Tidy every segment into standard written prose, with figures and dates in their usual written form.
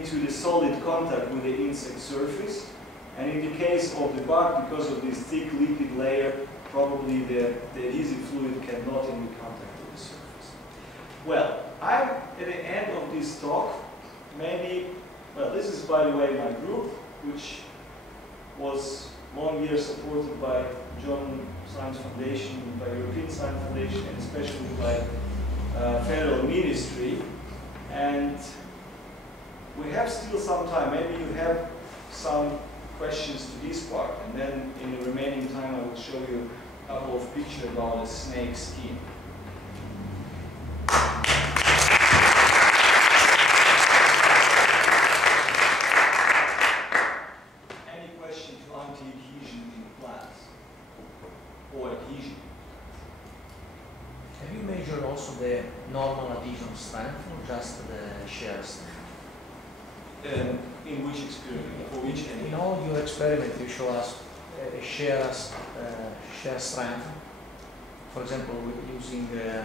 into the solid contact with the insect surface. And in the case of the bug, because of this thick lipid layer, probably the adhesive fluid cannot in contact with the surface. Well, I'm at the end of this talk. Maybe, well, this is, by the way, my group, which was long years supported by German Science Foundation, by European Science Foundation, and especially by Federal Ministry. And we have still some time. Maybe you have some questions to this part, and then in the remaining time I will show you a couple of pictures about a snake skin. Any question to anti-adhesion in class? Or adhesion? Have you measured also the normal adhesion strength or just the shear strength? In which experiment? For which animal? In all your experiment, you show us a shear strength. For example, using the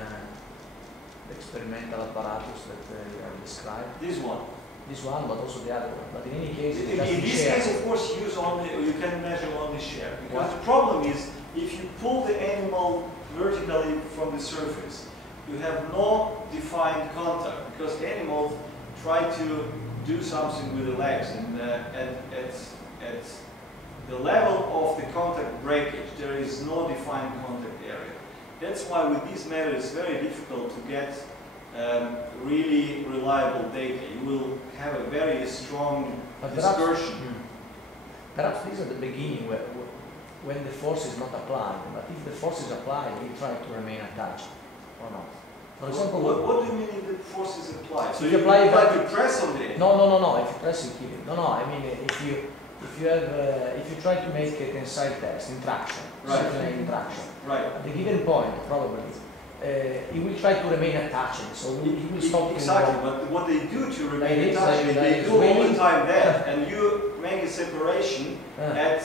experimental apparatus that you have described. This one. This one, but also the other one. But in any case, in this case, of course, you can measure only shear. Because the problem is, if you pull the animal vertically from the surface, you have no defined contact, because animals try to do something with the legs, and at the level of the contact breakage, there is no defined contact area. That's why with this method it's very difficult to get really reliable data. You will have a very strong dispersion. Perhaps this is at the beginning when the force is not applied, but if the force is applied, we try to remain attached or not. For example, what do you mean if the force is applied? So if you apply to press on it? No. If you press, you kill it. No. I mean, if you try to make a tensile test in traction, certainly in traction, at the given point, probably, he will try to remain attached. So he will stop. Exactly. But what they do to remain attached, they do all the time that, and you make a separation at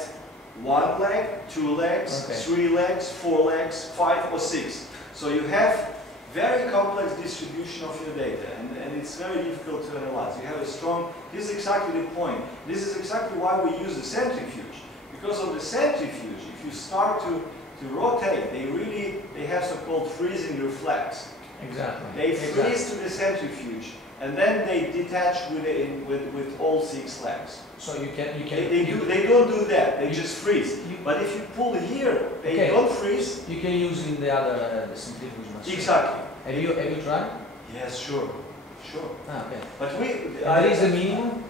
one leg, two legs, three legs, four legs, 5 or 6. So you have very complex distribution of your data, and it's very difficult to analyze. You have a strong, this is exactly the point. This is exactly why we use the centrifuge. Because of the centrifuge, if you start to rotate, they have so-called freezing reflex. Exactly. They freeze to the centrifuge, and then they detach with all 6 legs. So you can. They don't do that. They just freeze. But if you pull here, they don't freeze. You can use in the other the centrifuge machine. Exactly. Have you tried? Yes, sure. Okay. But there is a minimum.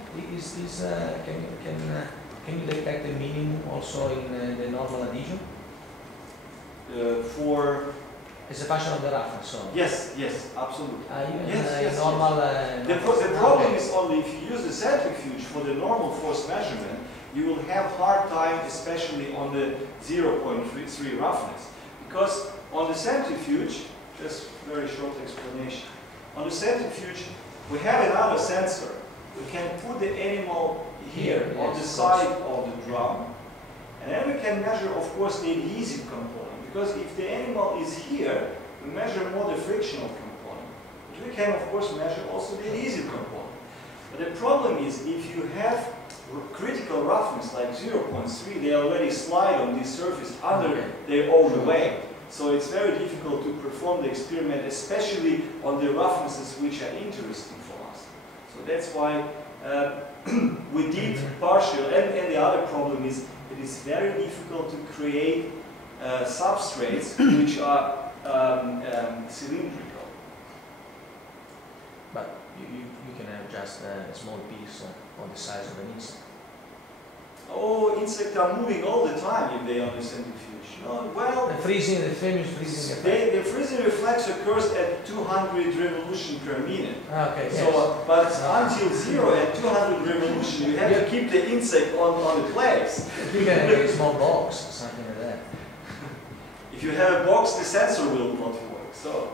Can you detect the minimum also in the normal adhesion? It's a function of the roughness. So. Yes, absolutely. Yes. Normal. The problem is only if you use the centrifuge for the normal force measurement, you will have hard time, especially on the 0.3 roughness, because on the centrifuge, just very short explanation. On the centrifuge, we have another sensor. We can put the animal here on the side of the drum, and then we can measure, of course, the adhesive component. Because if the animal is here, we measure more the frictional component. But we can, of course, measure also the adhesive component. But the problem is, if you have critical roughness like 0.3, they already slide on this surface under their own weight. So it's very difficult to perform the experiment, especially on the roughnesses which are interesting for us. So that's why we did partial, and the other problem is it is very difficult to create substrates which are cylindrical. But you can have just a small piece on the size of an insect. Oh, insects are moving all the time if they are on the centrifuge. Well, the famous freezing effect. The freezing reflex occurs at 200 revolutions per minute. Okay. So, but until 0 at 200 revolutions, you have to keep the insect on the place. You can have a small box or something like that. If you have a box, the sensor will not work. So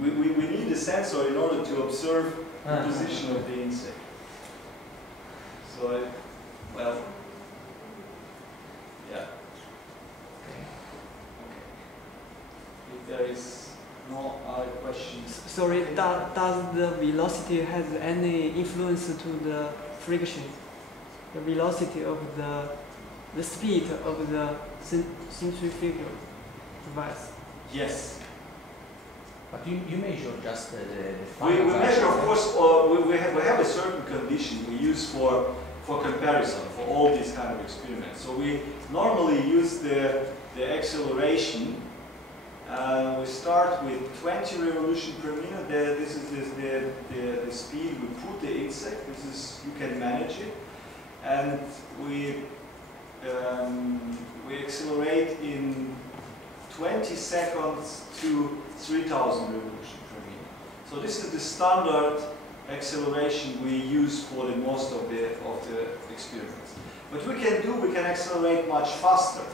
we need a sensor in order to observe the position of the insect. So, well, yeah. Okay. If there is no other questions. Sorry, does the velocity has any influence to the friction? The velocity of the speed of the centrifugal device? Yes. But you measure just the We final measure, of value. course, we have a certain condition we use for comparison for all these kind of experiments. So we normally use the acceleration. We start with 20 revolutions per minute. This is the speed we put the insect. This is, you can manage it, and we accelerate in 20 seconds to 3,000 revolutions per minute. So this is the standard acceleration we use for the most of the experiments. But we can accelerate much faster.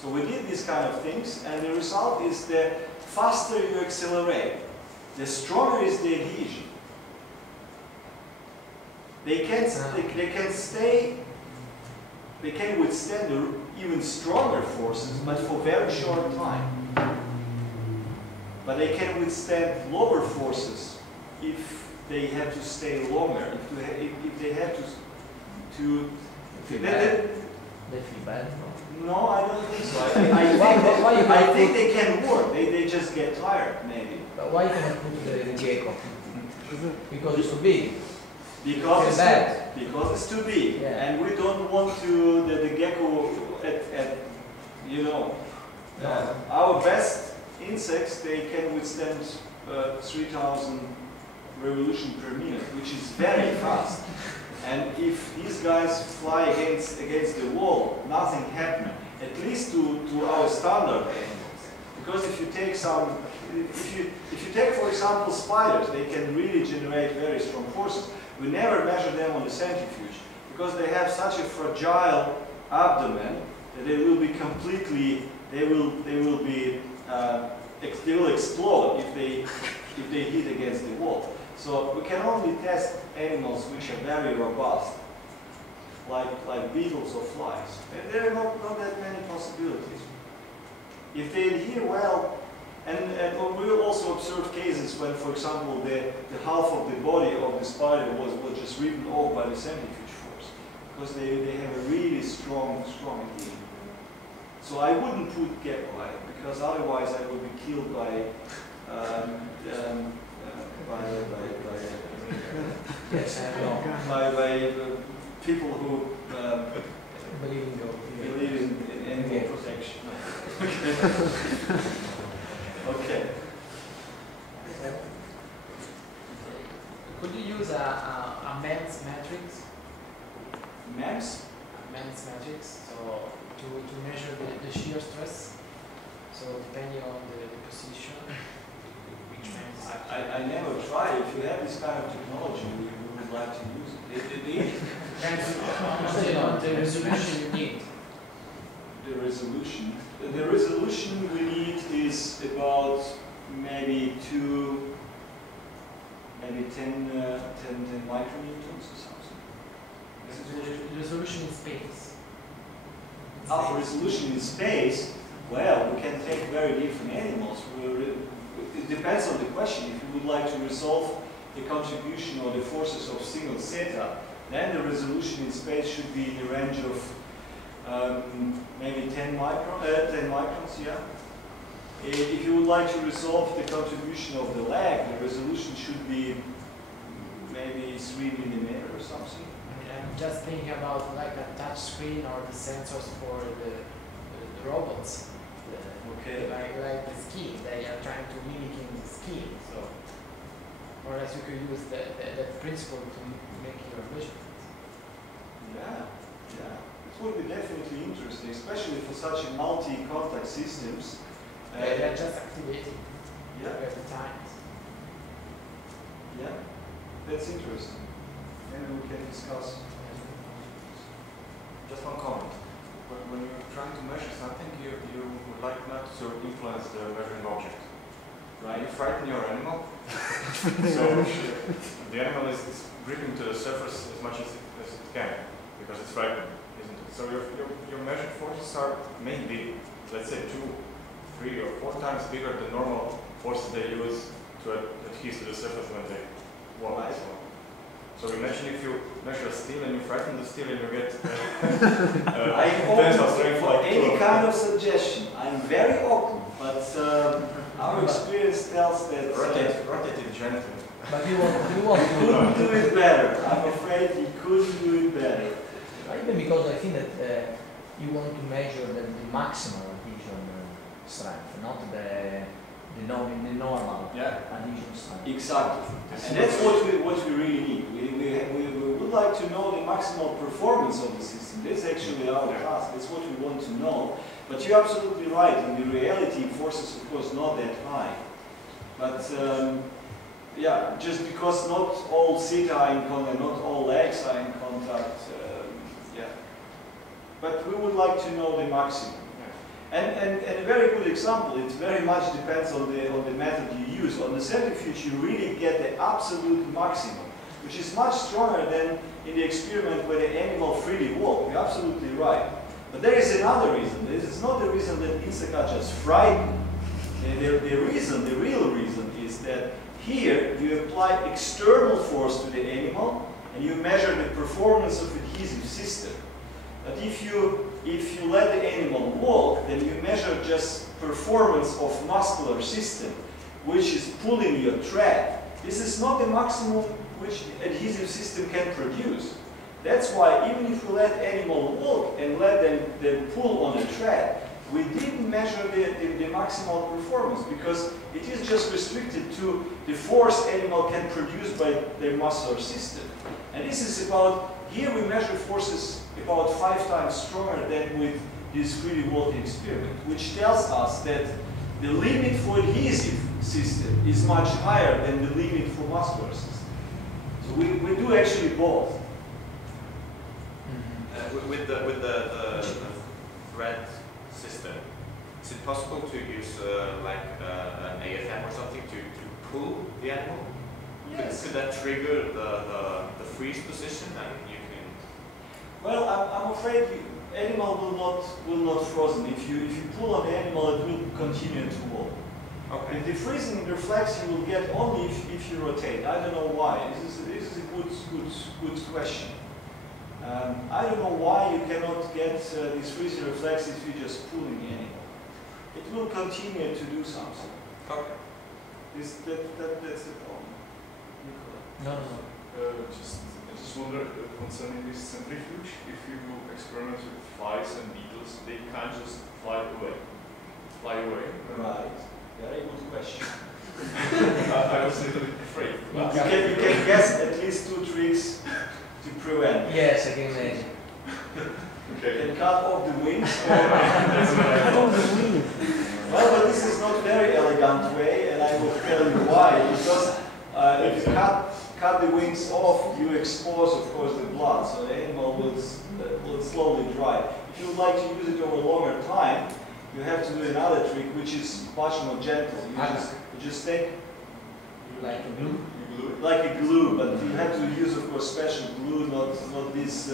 So we did these kind of things, and the result is the faster you accelerate, the stronger is the adhesion. They can withstand even stronger forces, but for very short time. But they can withstand lower forces if they have to stay longer. If they have to They feel bad? no, I don't think so. I think they can work. They just get tired, maybe. But why cannot put the gecko? Because it's too big. Because it's too big, Yeah. and we don't want to the gecko at you know. Our best insects, they can withstand 3,000 revolutions per minute, which is very fast. And if these guys fly against the wall, nothing happens. At least to our standard animals. Because if you take if you take, for example, spiders, they can really generate very strong forces. We never measure them on the centrifuge because they have such a fragile abdomen that they will be completely, they will explode if they hit against the wall. So we can only test animals which are very robust, like beetles or flies. And there are not that many possibilities. If they adhere well, and we will also observe cases when, for example, the half of the body of the spider was just ripped off by the centrifuge force, because they have a really strong adhesion. So I wouldn't put gecko on it, because otherwise I would be killed by people who believe in animal protection. Okay. Could you use a MEMS matrix? MEMS? MEMS matrix, so to measure the shear stress. So depending on the position, which MEMS? I never tried. If you have this kind of technology, we would like to use it. The resolution you need. The resolution we need is about maybe 10 micronewtons or something. The resolution in space. Resolution in space, well, we can take very different animals. It depends on the question. If you would like to resolve the contribution or the forces of single zeta, then the resolution in space should be in the range of maybe 10 microns, yeah. If you would like to resolve the contribution of the leg, the resolution should be maybe 3 millimeters or something. I'm just thinking about like a touch screen or the sensors for the robots. Okay. Like the ski, they are trying to mimic in the ski. So, or else you could use that principle to make your measurements. Yeah. It would be definitely interesting, especially for such a multi-contact systems. They're just activating Yeah. at the times. Yeah, that's interesting. Maybe we can discuss. Just one comment. When you're trying to measure something, you would like not to influence the measuring object. Right? You frighten your animal, so the animal is gripping to the surface as much as it can, because it's frightened, isn't it? So your measured forces are maybe, let's say, 2, 3, or 4 times bigger than normal forces they use to adhere to the surface when they walk. Right. So imagine if you measure steel and you frighten the steel and you get I'm open for any kind of suggestion. I'm very open, but our experience tells that rotate gently. But you want to couldn't do it better. I'm afraid you couldn't do it better. Even because I think that you want to measure the maximum adhesion strength, not the normal adhesion strength. Exactly. And that's what we really need. We would like to know the maximal performance of the system. That's actually our task. That's what we want to know. But you're absolutely right. In the reality, forces, of course, not that high. But yeah, just because not all seat are in contact, not all legs are in contact. Yeah. But we would like to know the maximum. And a very good example, it very much depends on the method you use. On the centrifuge, you really get the absolute maximum, which is much stronger than in the experiment where the animal freely walked. You're absolutely right. But there is another reason. This is not the reason that Instacart just frightened. The real reason is that here you apply external force to the animal and you measure the performance of adhesive system. But if you let the animal walk, then you measure just performance of muscular system, which is pulling your thread. This is not the maximum which adhesive system can produce. That's why even if we let animal walk and let them pull on a thread, we didn't measure the maximal performance because it is just restricted to the force animal can produce by their muscular system. And this is about, here we measure forces about 5 times stronger than with this freely walking experiment, which tells us that the limit for adhesive system is much higher than the limit for muscular system. So we do actually both. With the thread system, is it possible to use like an AFM or something to pull the animal? Yes. Could that trigger the freeze position and you can? Well, I'm afraid the animal will not frozen. If you pull on the animal, it will continue to walk. Okay. The freezing reflex you will get only if you rotate. I don't know why. This is a good question. I don't know why you cannot get this freezing reflex if you're just pulling the animal. It will continue to do something. Okay. That's the problem. No. I just wonder concerning this centrifuge, if you experiment with flies and beetles, they can't just fly away. Right. Very good question. I was a little bit afraid. You can guess at least 2 tricks to prevent. Yes, I can imagine. Okay. You can cut off the wings. Well, but this is not a very elegant way, and I will tell you why. Because if you cut the wings off, you expose, of course, the blood, so the animal will slowly dry. If you would like to use it over a longer time, you have to do another trick, which is much more gentle. You just take like a glue. Like a glue, but you have to use, of course, special glue, not this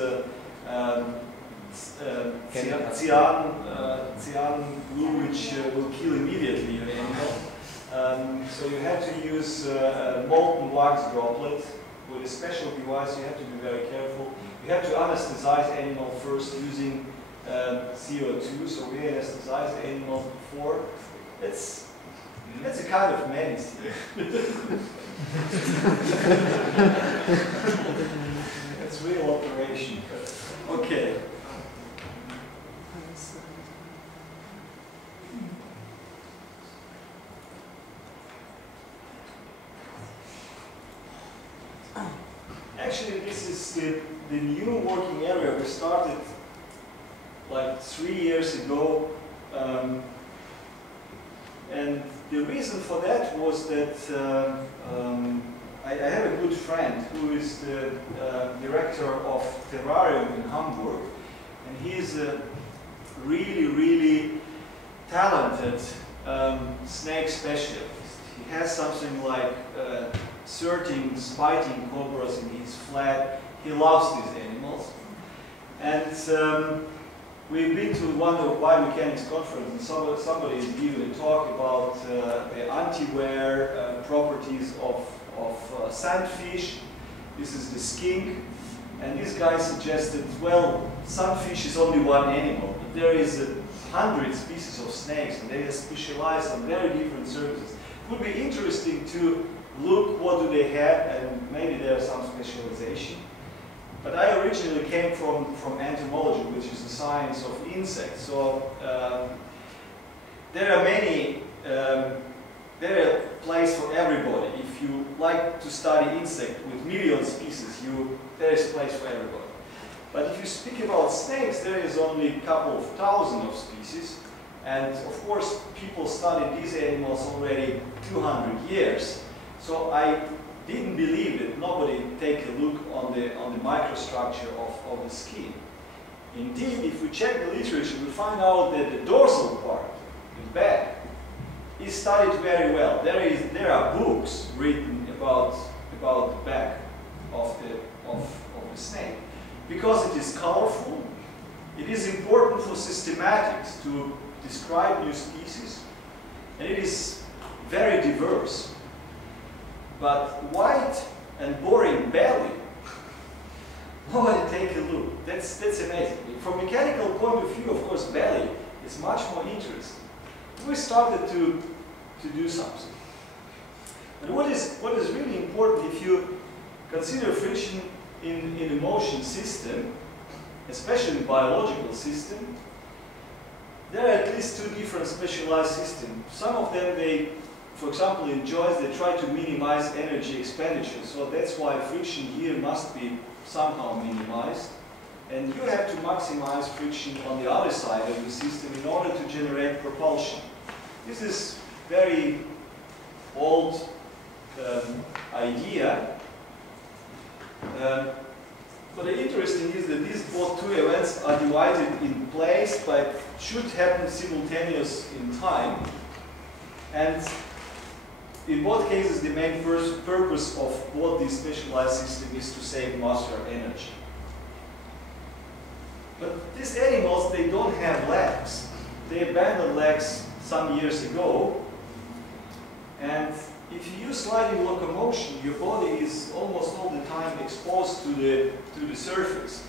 cyan glue, which will kill immediately your animal. So you have to use a molten wax droplet with a special device. You have to be very careful. You have to anesthetize the animal first using CO2. So we anesthetize the animal before. That's a kind of medicine. It's real operation. Okay. Actually, this is the new working area. We started like 3 years ago. And the reason for that was that I have a good friend who is the director of terrarium in Hamburg, and he is a really talented snake specialist. He has something like 13 biting cobras in his flat. He loves these animals, and we've been to one of biomechanics conferences, and somebody is giving a talk about the anti-wear properties of sandfish. This is the skink, and this guy suggested, well, sunfish is only one animal, but there is 100 species of snakes, and they are specialized on very different services. It would be interesting to look what do they have, and maybe there's some specialization. But I originally came from entomology, which is the science of insects. So there are many, there are place for everybody. If you like to study insect with million species, there is place for everybody. But if you speak about snakes, there is only a couple of thousand of species. And of course, people studied these animals already 200 years. So I didn't believe it. Nobody take a look on the microstructure of the skin. Indeed, if we check the literature, we find out that the dorsal part, the back, is studied very well. There are books written about the back of the snake, because it is colorful. It is important for systematics to describe new species, and it is very diverse. But white and boring belly, nobody take a look. That's amazing. From a mechanical point of view, of course, belly is much more interesting. We started to do something. And what is really important, if you consider friction in a motion system, especially in biological system, there are at least two different specialized systems. Some of them, for example, in joints, they try to minimize energy expenditure. So that's why friction here must be somehow minimized. And you have to maximize friction on the other side of the system in order to generate propulsion. This is very old idea. But the interesting is that these both two events are divided in place, but should happen simultaneous in time. And in both cases, the main purpose of both these specialized systems is to save mass or energy. But these animals, they don't have legs. They abandoned legs some years ago. And if you use sliding locomotion, your body is almost all the time exposed to the surface.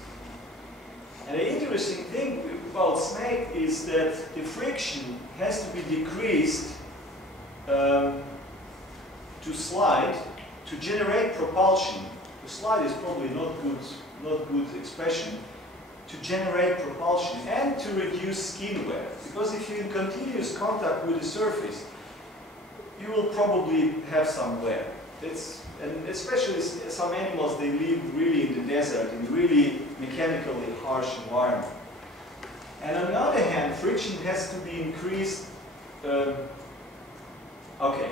And the interesting thing about snake is that the friction has to be decreased to slide, to generate propulsion. To slide is probably not good expression. To generate propulsion and to reduce skin wear. Because if you're in continuous contact with the surface, you will probably have some wear. And especially some animals, they live really in the desert, in really mechanically harsh environment. And on the other hand, friction has to be increased. Okay,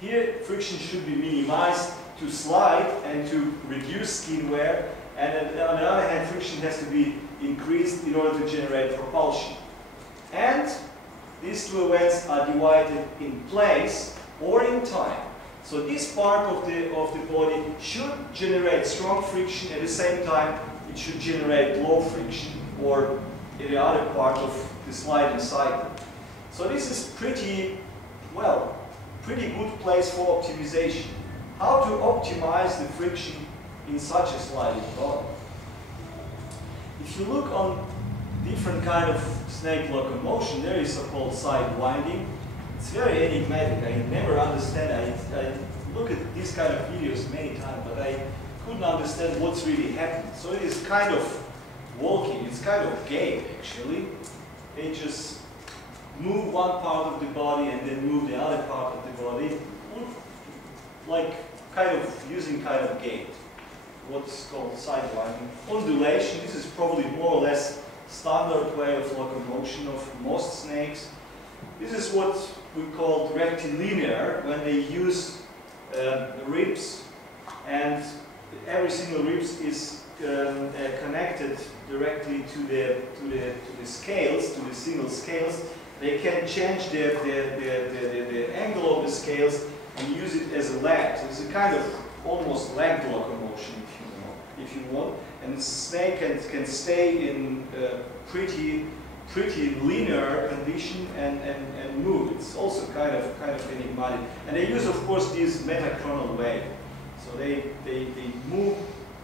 here friction should be minimized to slide and to reduce skin wear. And on the other hand, friction has to be increased in order to generate propulsion. And these two events are divided in place or in time. So this part of the body should generate strong friction, at the same time it should generate low friction, or in the other part of the sliding cycle. So this is pretty good place for optimization. How to optimize the friction in such a sliding body. If you look on different kind of snake locomotion, there is so-called side winding. It's very enigmatic. I never understand. I look at these kind of videos many times, but I couldn't understand what's really happening. So it is kind of walking. It's kind of gait, actually. They just move one part of the body and then move the other part of the body, like using kind of gait. What's called side winding. Undulation. This is probably more or less standard way of locomotion of most snakes. This is what we call rectilinear, when they use ribs, and every single ribs is connected directly to the scales, to the single scales. They can change the angle of the scales and use it as a leg. So it's a kind of almost leg locomotion, if you want. And And snake can stay in pretty linear condition and move. It's also kind of enigmatic. And they use, of course, this metachronal wave. So they move,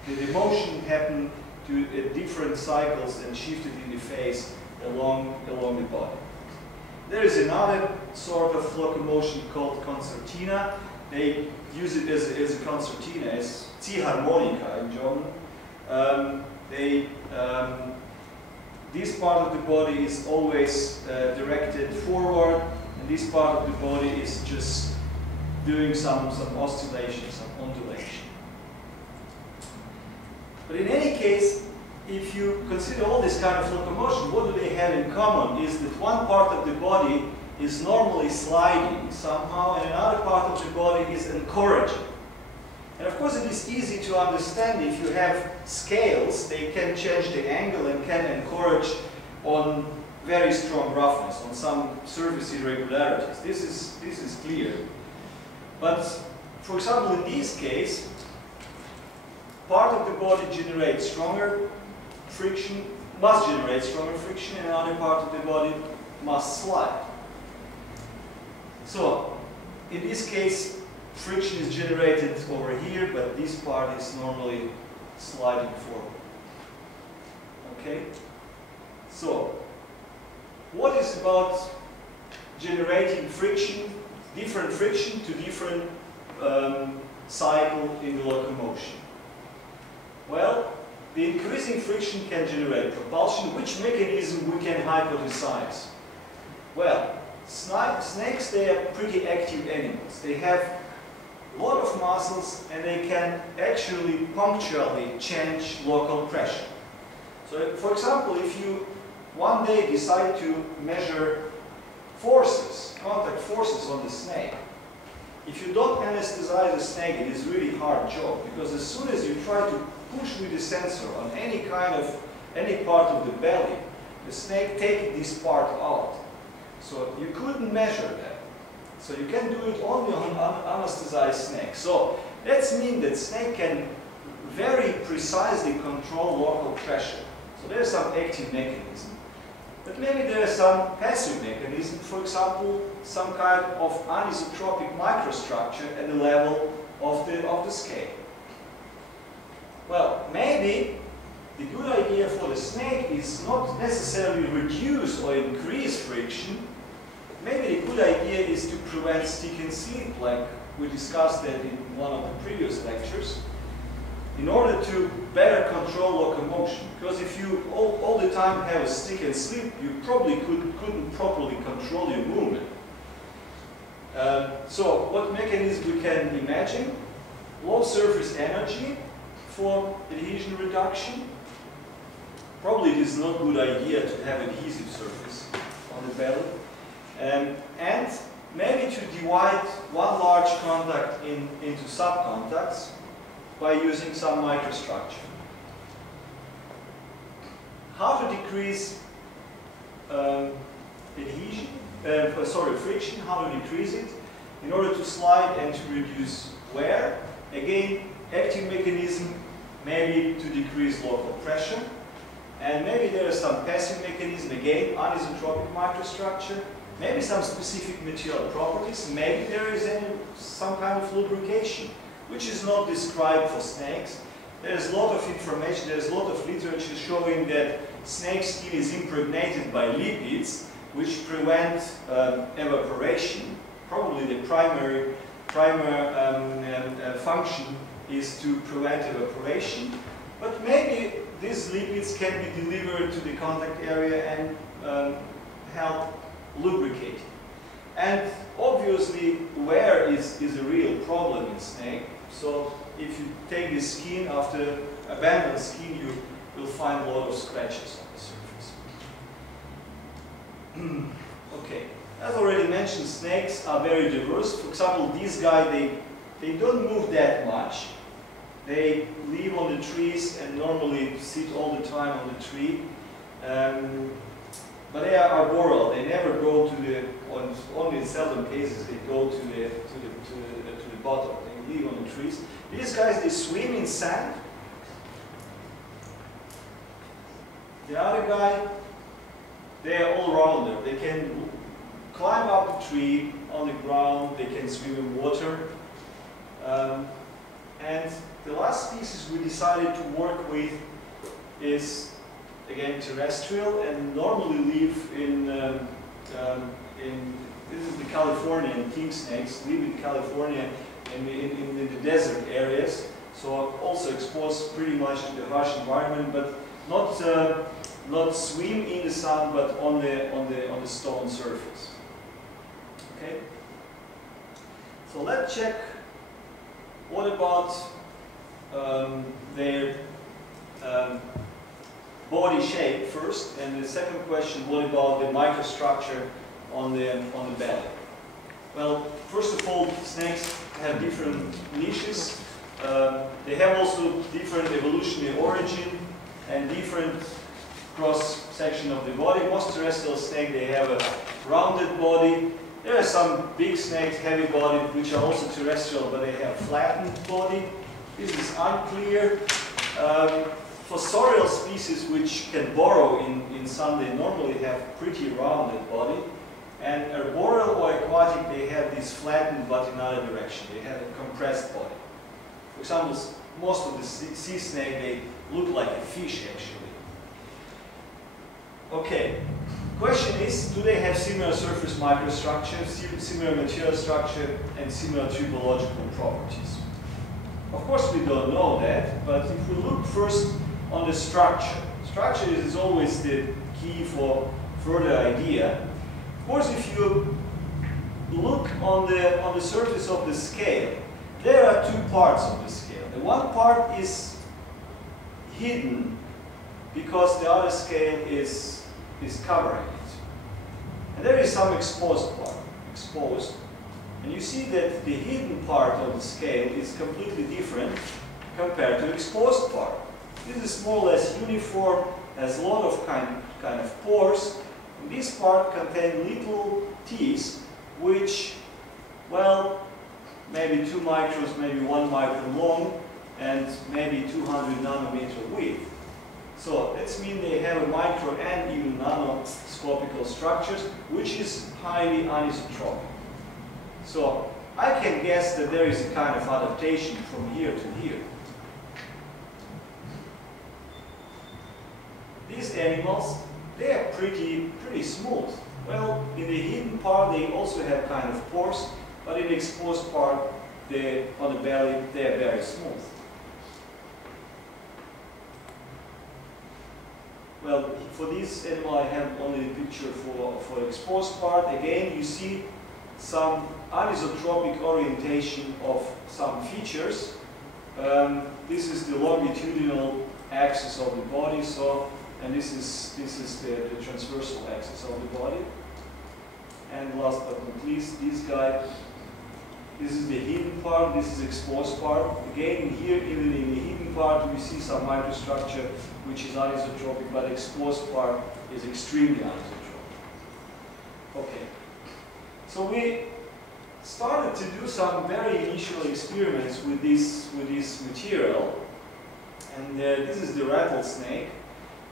the motion happen to different cycles and shifted in the phase along the body. There is another sort of locomotion called concertina. They use it as a concertina, as Ziehharmonika in German. This part of the body is always directed forward, and this part of the body is just doing some oscillation, some ondulation. But in any case, if you consider all this kind of locomotion, what do they have in common is that one part of the body is normally sliding somehow, and another part of the body is encouraging. And of course it is easy to understand if you have scales, they can change the angle and can encourage on very strong roughness, on some surface irregularities. This is clear. But for example, in this case, part of the body generates stronger friction, must generate stronger friction, and another part of the body must slide. So in this case, friction is generated over here, but this part is normally sliding forward. Okay? So, what is about generating friction, different friction to different cycle in the locomotion? Well, the increasing friction can generate propulsion. Which mechanism we can hypothesize? Well, snakes, they are pretty active animals. They have a lot of muscles, and they can actually punctually change local pressure. So, for example, if you one day decide to measure forces, contact forces on the snake, if you don't anesthetize the snake, it is really hard job, because as soon as you try to push with the sensor on any part of the belly, the snake takes this part out. So you couldn't measure that. So you can do it only on anesthetized snake. So that means that snake can very precisely control local pressure. So there's some active mechanism. But maybe there is some passive mechanism, for example, some kind of anisotropic microstructure at the level of the scale. Well, maybe the good idea for the snake is not necessarily reduce or increase friction. Maybe the good idea is to prevent stick and slip, like we discussed that in one of the previous lectures, in order to better control locomotion. Because if you all the time have a stick and slip, you probably couldn't properly control your movement. So what mechanism we can imagine? Low surface energy for adhesion reduction. Probably it is not a good idea to have adhesive surface on the belly. And maybe to divide one large contact into subcontacts by using some microstructure. How to decrease friction, how to decrease it in order to slide and to reduce wear. Again, active mechanism, maybe to decrease local pressure. And maybe there is some passive mechanism, again, anisotropic microstructure. Maybe some specific material properties. Maybe there is some kind of lubrication, which is not described for snakes. There's a lot of information, there's a lot of literature showing that snake skin is impregnated by lipids, which prevent evaporation. Probably the primary function is to prevent evaporation. But maybe these lipids can be delivered to the contact area and help lubricating. And obviously wear is a real problem in snake. So if you take the skin, after abandoned skin, you will find a lot of scratches on the surface. Okay, as already mentioned, snakes are very diverse. For example, this guy, they don't move that much. They live on the trees and normally sit all the time on the tree. But they are arboreal. They never go to the, only in seldom cases, they go to the bottom. They live on the trees. These guys, they swim in sand. The other guy, they are all rounder. They can climb up a tree on the ground, they can swim in water. And the last species we decided to work with is, again, terrestrial and normally live in this is the Californian king snakes, live in California in the desert areas, so also exposed pretty much to the harsh environment, but not swim in the sun, but on the stone surface. Okay. So let's check. What about their body shape first, and the second question, what about the microstructure on the belly? Well, first of all, snakes have different niches. They have also different evolutionary origin and different cross-section of the body. Most terrestrial snakes, they have a rounded body. There are some big snakes, heavy-bodied, which are also terrestrial, but they have flattened body. This is unclear. Fossorial species which can burrow in sun, they normally have pretty rounded body. And arboreal or aquatic, they have this flattened but in another direction. They have a compressed body. For example, most of the sea snake, they look like a fish actually. Okay. Question is, do they have similar surface microstructure, similar material structure, and similar tribological properties? Of course we don't know that, but if we look first on the structure. Structure is always the key for further idea. Of course, if you look on the surface of the scale, there are two parts of the scale. The one part is hidden because the other scale is covering it. And there is some exposed part, exposed. And you see that the hidden part of the scale is completely different compared to the exposed part. This is more or less uniform, has a lot of kind of pores. And this part contains little teeth, which, well, maybe 2 microns, maybe 1 micron long, and maybe 200 nanometer width. So that means they have a micro and even nanoscopical structures, which is highly anisotropic. So I can guess that there is a kind of adaptation from here to here. These animals, they are pretty smooth. Well, in the hidden part, they also have kind of pores, but in the exposed part, on the belly, they are very smooth. Well, for this animal, I have only the picture for the exposed part. Again, you see some anisotropic orientation of some features. This is the longitudinal axis of the body, and this is the transversal axis of the body. And last but not least, this guy. This is the hidden part, this is the exposed part. Again, here, even in the hidden part, we see some microstructure which is anisotropic, but the exposed part is extremely anisotropic. Okay. So we started to do some very initial experiments with this material. And this is the rattlesnake.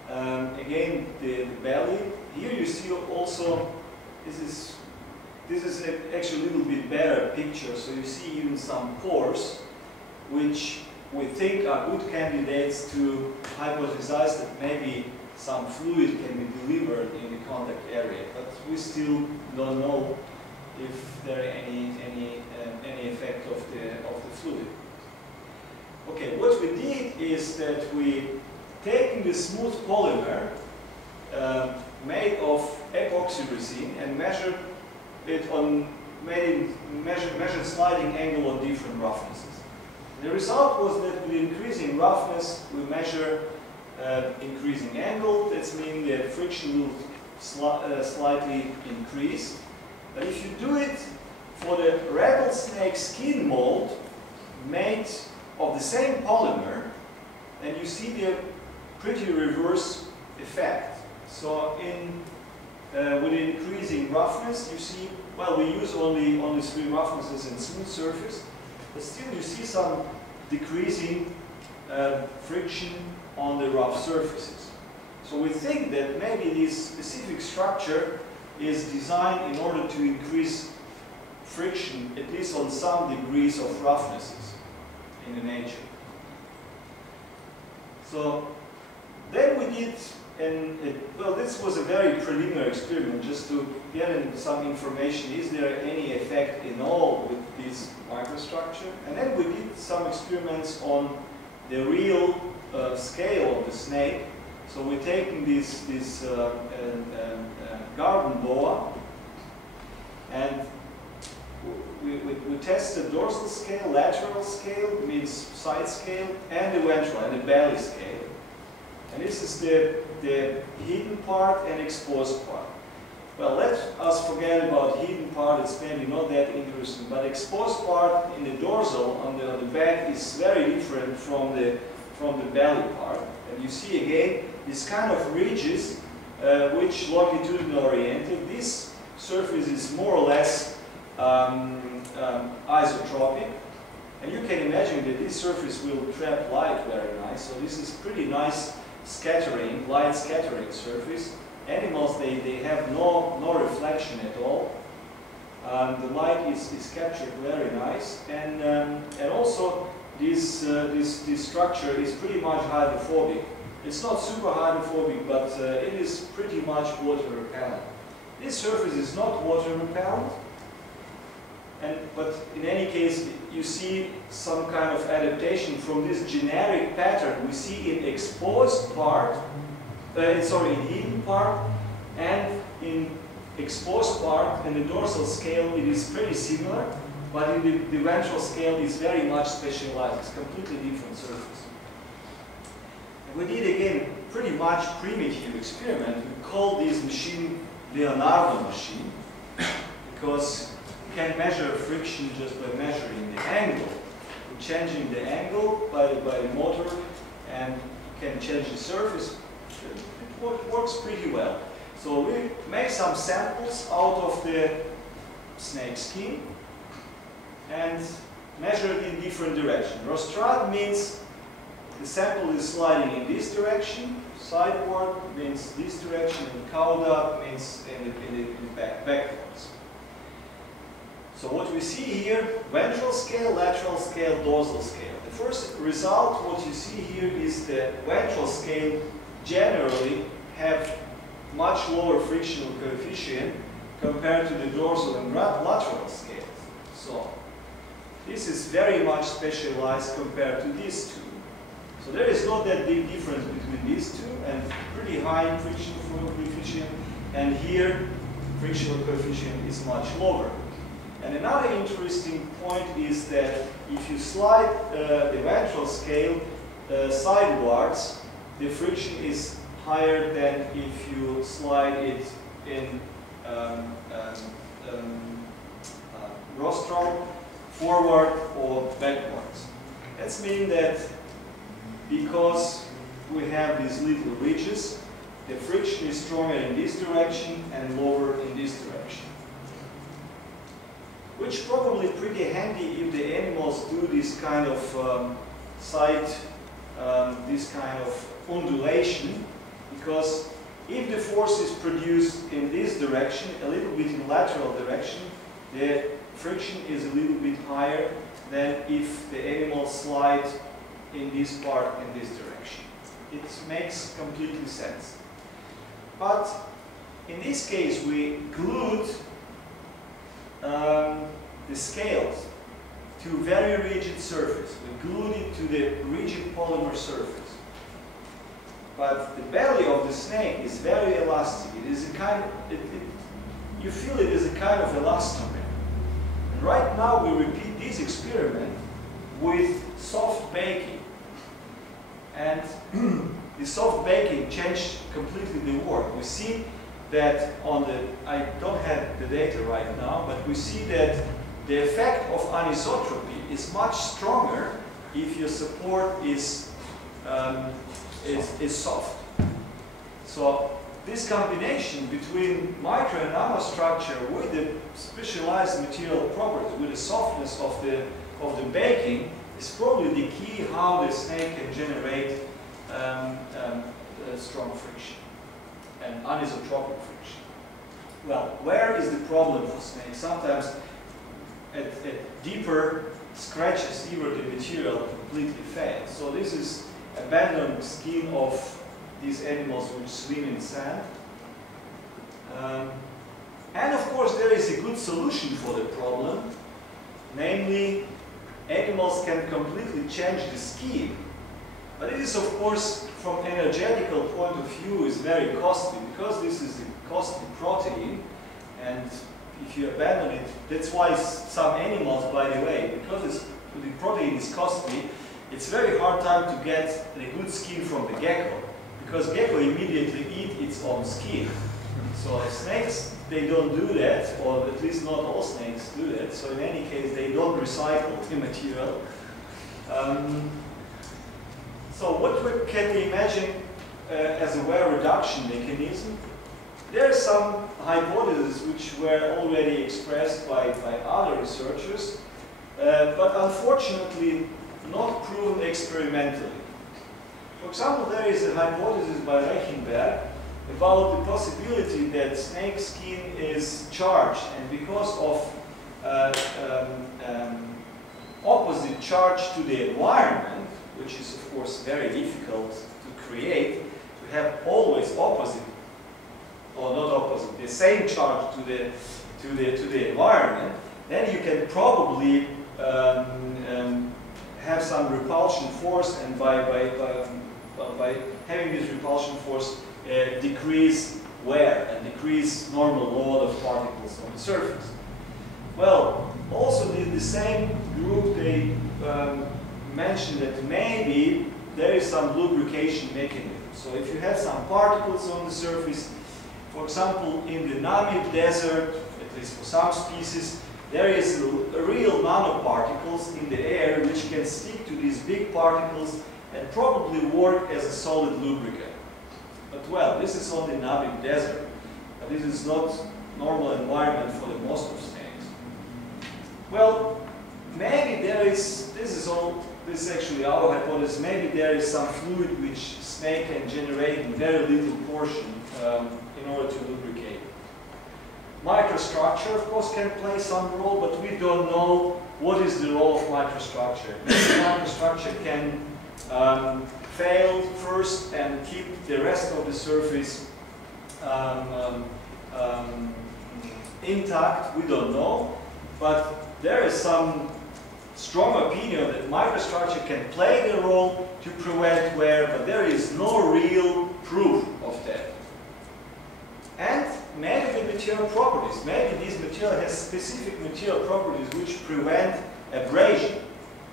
Again, the belly. Here you see also, this is actually a little bit better picture. So you see even some pores, which we think are good candidates to hypothesize that maybe some fluid can be delivered in the contact area. But we still don't know if there are any effect of the fluid. Okay, what we did is that we taken the smooth polymer made of epoxy resin and measured it on measured sliding angle on different roughnesses. The result was that with increasing roughness, we measure increasing angle. That means the friction will slightly increase. But if you do it for the rattlesnake skin mold made of the same polymer, then you see the pretty reverse effect. So with increasing roughness, you see, well, we use only 3 roughnesses in smooth surface, but still you see some decreasing friction on the rough surfaces. So we think that maybe this specific structure is designed in order to increase friction, at least on some degrees of roughnesses in the nature. So then we did, well, this was a very preliminary experiment just to get some information. Is there any effect in all with this microstructure? And then we did some experiments on the real scale of the snake. So we're taking this garden boa, and we test the dorsal scale, lateral scale, means side scale, and the ventral and the belly scale. And this is the hidden part and exposed part. Well, let us forget about hidden part, it's maybe not that interesting, but exposed part in the dorsal on the back is very different from the belly part. And you see again this kind of ridges which longitudinal oriented. This surface is more or less isotropic, and you can imagine that this surface will trap light very nice. So this is pretty nice scattering, light scattering surface. Animals, they have no reflection at all. The light is captured very nice, and also this structure is pretty much hydrophobic. It's not super hydrophobic, but it is pretty much water repellent. This surface is not water repellent, but in any case, you see some kind of adaptation from this generic pattern we see in exposed part, in hidden part, and in exposed part in the dorsal scale it is pretty similar, but in the ventral scale it's very much specialized. It's a completely different surface. We did again pretty much primitive experiment. We call this machine Leonardo machine because you can measure friction just by measuring the angle. We're changing the angle by the motor, and you can change the surface. It works pretty well. So we make some samples out of the snake skin and measure it in different directions. Rostrad means the sample is sliding in this direction, sideward means this direction, and cauda means in the backwards. So what we see here, ventral scale, lateral scale, dorsal scale. The first result, what you see here is the ventral scale generally have much lower frictional coefficient compared to the dorsal and lateral scales. So this is very much specialized compared to these two. So there is not that big difference between these two, and pretty high frictional coefficient, and here frictional coefficient is much lower. And another interesting point is that if you slide the ventral scale sidewards, the friction is higher than if you slide it in rostral, forward or backwards. That means that because we have these little ridges, the friction is stronger in this direction and lower in this direction. Which probably pretty handy if the animals do this kind of this kind of undulation, because if the force is produced in this direction, a little bit in lateral direction, the friction is a little bit higher than if the animal slides in this part in this direction. It makes completely sense. But in this case, we glued the scales to a very rigid surface. We glued it to the rigid polymer surface. But the belly of the snake is very elastic. It is a kind of, you feel it is a kind of elastomer. And right now we repeat this experiment with soft baking. And the soft baking changed completely the work. We see that on the, I don't have the data right now, but we see that the effect of anisotropy is much stronger if your support is soft. So this combination between micro and nanostructure with the specialized material properties, with the softness of the baking, is probably the key how the snake can generate strong friction. anisotropic friction. Well, where is the problem for snakes? Sometimes at deeper scratches, even the material completely fails. So this is abandoned skin of these animals which swim in sand. And of course there is a good solution for the problem. Namely, animals can completely change the skin. But it is of course, from energetical point of view, is very costly because this is a costly protein, and if you abandon it, that's why some animals, by the way, because the protein is costly, it's very hard time to get the good skin from the gecko, because gecko immediately eat its own skin. So snakes, they don't do that, or at least not all snakes do that. So in any case, they don't recycle the material. So what can we imagine as a wear reduction mechanism? There are some hypotheses which were already expressed by other researchers, but unfortunately not proven experimentally. For example, there is a hypothesis by Reichenberg about the possibility that snake skin is charged, and because of opposite charge to the environment, which is of course very difficult to create, to have always opposite, or not opposite, the same charge to the environment, then you can probably have some repulsion force, and by having this repulsion force decrease wear and decrease normal load of particles on the surface. Well, also the same group, they mentioned that maybe there is some lubrication mechanism. So if you have some particles on the surface, for example, in the Namib desert, at least for some species, there is real nanoparticles in the air which can stick to these big particles and probably work as a solid lubricant. But well, this is on the Namib desert, but this is not normal environment for the most of snakes. Well, maybe there is, this is actually our hypothesis, maybe there is some fluid which snake can generate in very little portion in order to lubricate. Microstructure, of course, can play some role, but we don't know what is the role of microstructure. Microstructure can fail first and keep the rest of the surface intact. We don't know, but there is some strong opinion that microstructure can play the role to prevent wear, but there is no real proof of that. And maybe the material properties. Maybe this material has specific material properties which prevent abrasion.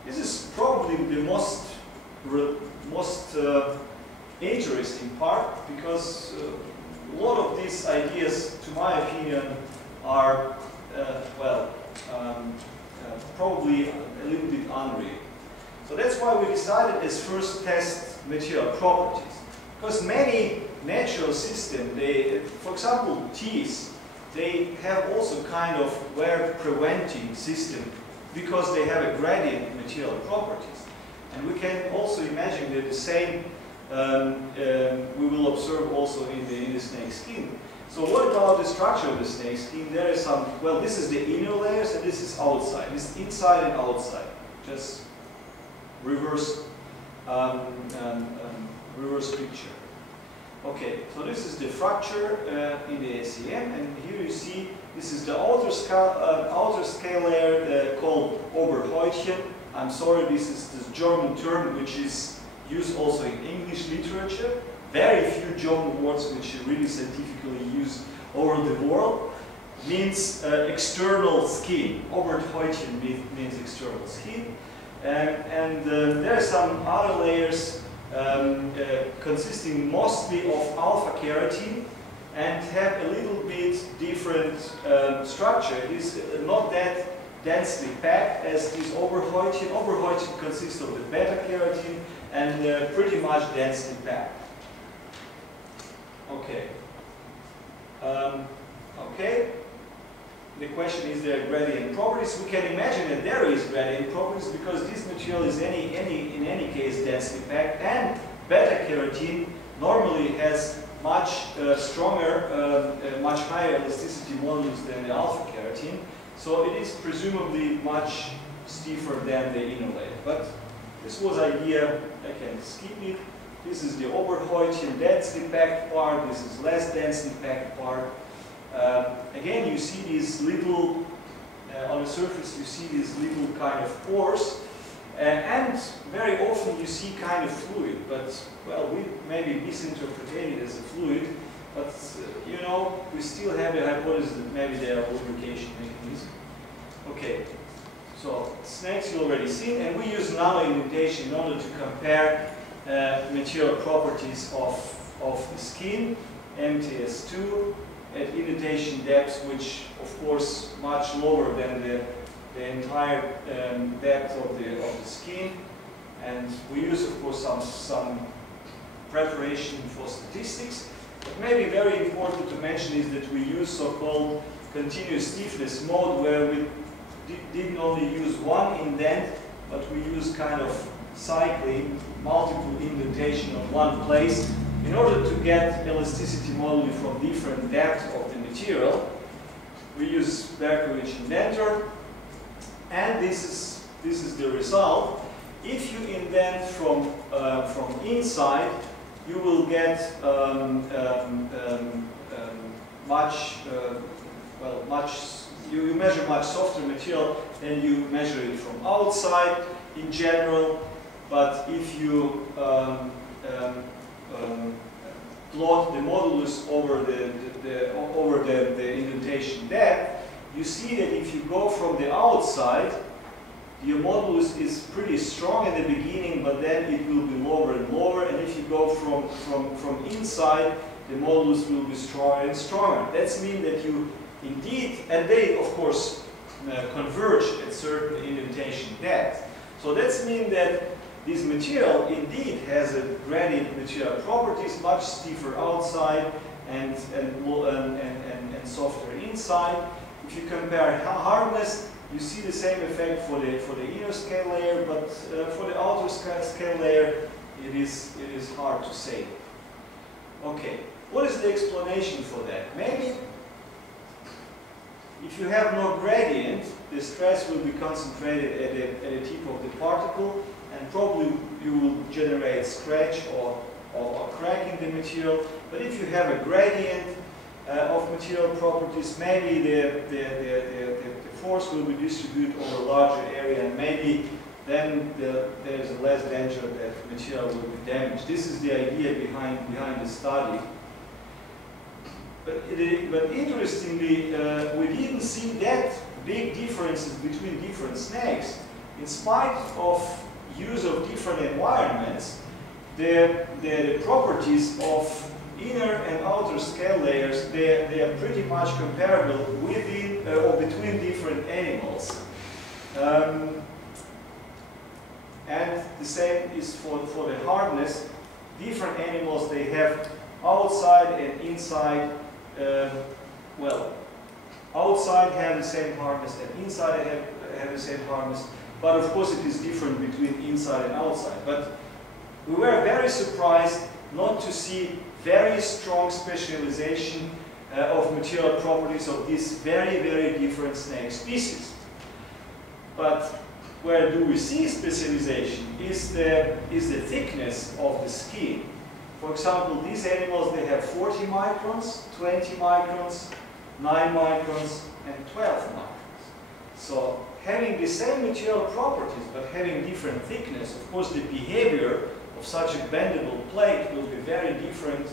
This is probably the most interesting part, because a lot of these ideas, to my opinion, are probably a little bit unreal. So that's why we decided as first test material properties, because many natural systems, for example, teeth, they have also kind of wear preventing system because they have a gradient material properties. And we can also imagine that the same we will observe also in the snake skin. So what about the structure of the snake skin? There is some, well, this is the inner layers and this is outside. This is inside and outside. Just reverse, reverse picture. Okay, so this is the fracture in the SEM, and here you see this is the outer scale layer called Oberhäutchen. I'm sorry, this is the German term which is used also in English literature. Very few German words which are really scientifically used over the world. Means external skin. Oberhäutchen means external skin. And there are some other layers consisting mostly of alpha keratin and have a little bit different structure. It is not that densely packed as is Oberhäutchen. Oberhäutchen consists of the beta keratin and pretty much densely packed. Okay. Okay. The question is there gradient properties? We can imagine that there is gradient properties because this material is in any case densely packed, and beta keratin normally has much stronger, much higher elasticity modulus than the alpha keratin. So it is presumably much stiffer than the inner layer. But this was idea, I can skip it. This is the Oberhäutchen densely packed part, this is less densely packed part. Again, you see these little, on the surface you see these little kind of pores. And very often you see kind of fluid, but, well, we maybe misinterpreted it as a fluid, but, you know, we still have the hypothesis that maybe they are lubrication mechanism. Okay, so snakes you already seen, and we use nano indentation in order to compare material properties of the skin, MTS2, at indentation depths, which, of course, much lower than the entire depth of the skin, and we use, of course, some preparation for statistics. But maybe very important to mention is that we use so-called continuous stiffness mode, where we didn't only use one indent, but we use kind of cycling multiple indentation on one place in order to get elasticity moduli from different depths of the material. We use Berkovich indenter. And this is the result. If you indent from inside, you will get you measure much softer material than you measure it from outside in general. But if you plot the modulus over the indentation depth, you see that if you go from the outside, your modulus is pretty strong in the beginning, but then it will be lower and lower. And if you go from inside, the modulus will be stronger and stronger. That means that you indeed, and they of course converge at certain indentation depth. So that means that this material indeed has a gradient material properties, much stiffer outside and softer inside. If you compare hardness, you see the same effect for the inner scale layer, but for the outer scale layer, it is hard to say. Okay, what is the explanation for that? Maybe if you have no gradient, the stress will be concentrated at the tip of the particle, and probably you will generate scratch or crack in the material. But if you have a gradient of material properties, maybe the force will be distributed over a larger area, and maybe then there is a less danger that material will be damaged. This is the idea behind the study. But interestingly, we didn't see that big differences between different snakes. In spite of use of different environments, the properties of inner and outer scale layers, they are pretty much comparable within or between different animals. And the same is for the hardness. Different animals, they have outside and inside, well, outside have the same hardness and inside have the same hardness, but of course it is different between inside and outside. But we were very surprised not to see very strong specialization of material properties of these very, very different snake species. But where do we see specialization is the thickness of the skin. For example, these animals, they have 40 microns, 20 microns, 9 microns, and 12 microns. So having the same material properties but having different thickness, of course the behavior of such a bendable plate will be very different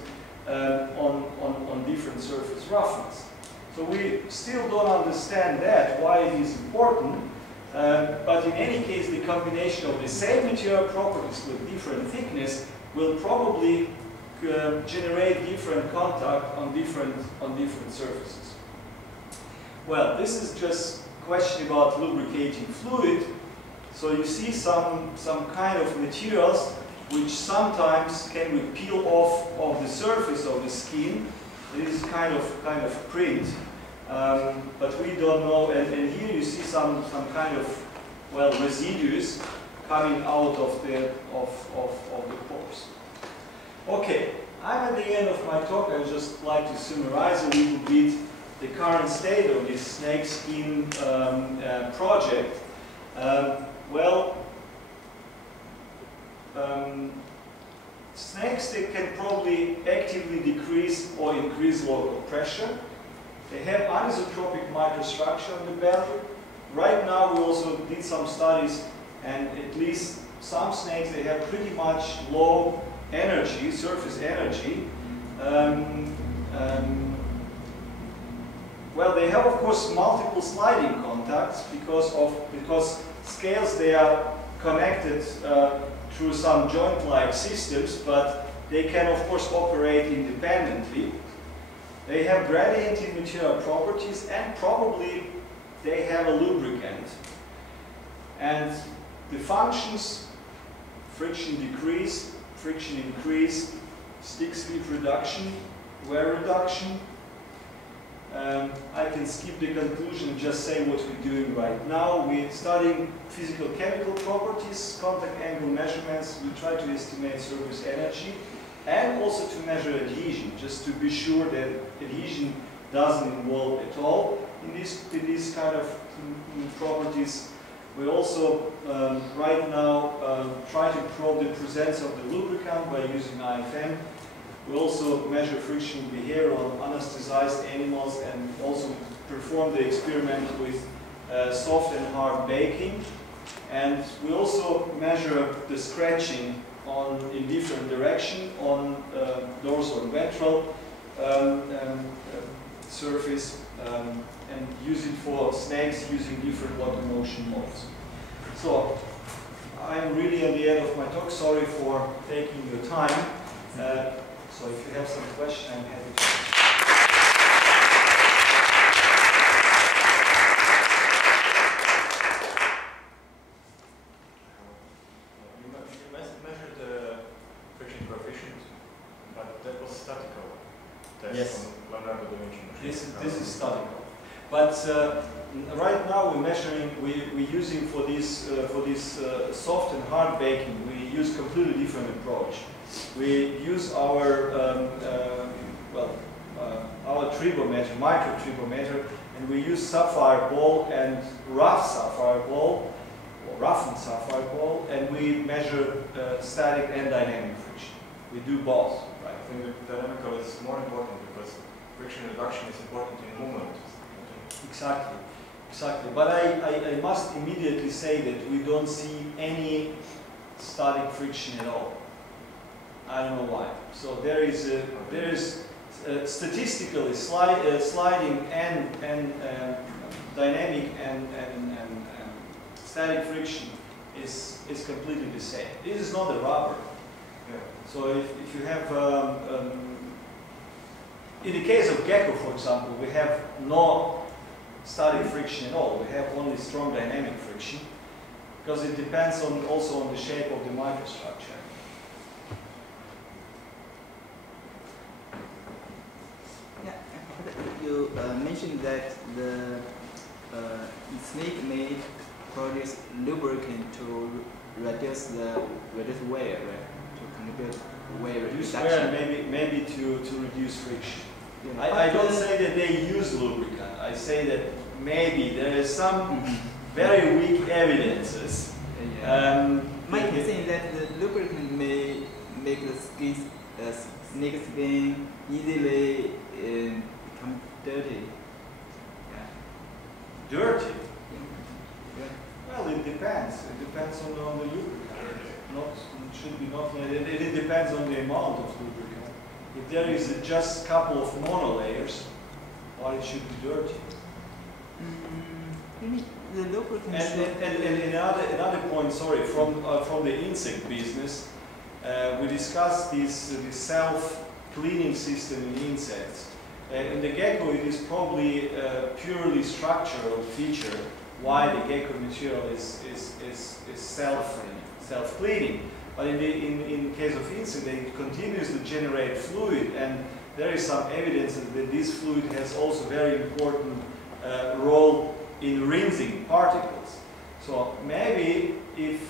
on different surface roughness. So we still don't understand that, why it is important, but in any case the combination of the same material properties with different thickness will probably generate different contact on different surfaces. Well, this is just a question about lubricating fluid. So you see some kind of materials which sometimes can be peeled off of the surface of the skin. It is kind of print, but we don't know. And here you see some kind of, well, residues coming out of the pores. Okay, I'm at the end of my talk. I would just like to summarize a little bit the current state of this snakeskin project. Snakes, they can probably actively decrease or increase local pressure. They have anisotropic microstructure on the belly. Right now we also did some studies, and at least some snakes, they have pretty much low energy, surface energy. Well, they have of course multiple sliding contacts because scales, they are connected through some joint-like systems, but they can of course operate independently. They have gradient in material properties, and probably they have a lubricant. And the functions: friction decrease, friction increase, stick slip reduction, wear reduction. I can skip the conclusion and just say what we're doing right now. We're studying physical-chemical properties, contact angle measurements. We try to estimate surface energy, and also to measure adhesion, just to be sure that adhesion doesn't involve at all in these kind of properties. We also right now try to probe the presence of the lubricant by using IFM. We also measure frictional behavior on anesthetized animals, and also perform the experiment with soft and hard baking. And we also measure the scratching in different direction on dorsal and ventral surface, and use it for snakes using different locomotion modes. So I'm really at the end of my talk. Sorry for taking your time. So if you have some questions, I'm happy to answer. You measured the friction coefficient, but that was statical test. Yes. On Leonardo da Vinci machine. This is statical. But right now we're measuring, we're using for this soft and hard baking, we use completely different approach. We use our our tribometer, micro tribometer, and we use sapphire ball and rough sapphire ball, or roughened sapphire ball, and we measure static and dynamic friction. We do both. Right. I think the dynamical is more important because friction reduction is important in movement. Exactly, exactly. But I must immediately say that we don't see any static friction at all. I don't know why. So there is statistically sliding and dynamic and static friction is completely the same. This is not a rubber. Yeah. So if you have in the case of gecko, for example, we have no static friction at all. We have only strong dynamic friction because it depends also on the shape of the microstructure. You mentioned that the snake may produce lubricant to reduce wear, right? To contribute wear Reduce reduction. wear, maybe to reduce friction. Yeah. I don't say that they use lubricant. I say that maybe there is some very weak evidences. My concern is that the lubricant may make the snake skin easily become dirty. Yeah. Dirty? Yeah. Well, it depends. It depends on the lubricant. It depends on the amount of lubricant. If there is just a couple of monolayer, why it should be dirty? Maybe the lubricant And another point, sorry, from the insect business, we discussed this self-cleaning system in insects. In the gecko, it is probably a purely structural feature why the gecko material is self-cleaning. But in case of insect, they continuously generate fluid, and there is some evidence that this fluid has also very important role in rinsing particles. So maybe if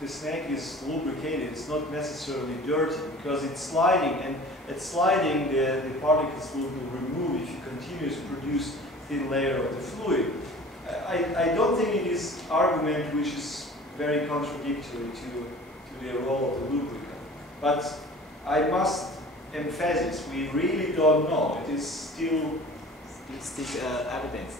the snake is lubricated, it's not necessarily dirty because it's sliding, and at sliding the particles will remove if you continue to produce thin layer of the fluid. I don't think it is argument which is very contradictory to the role of the lubricant. But I must emphasize, we really don't know. It is still evidence.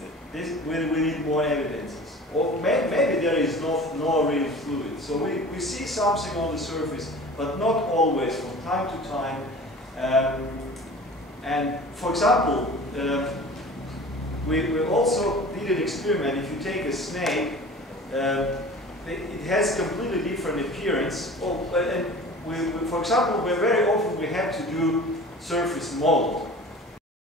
we need more evidences. Or maybe there is no real fluid. So we see something on the surface, but not always, from time to time. And for example, we also did an experiment. If you take a snake, it has completely different appearance. And for example, very often we have to do surface mold.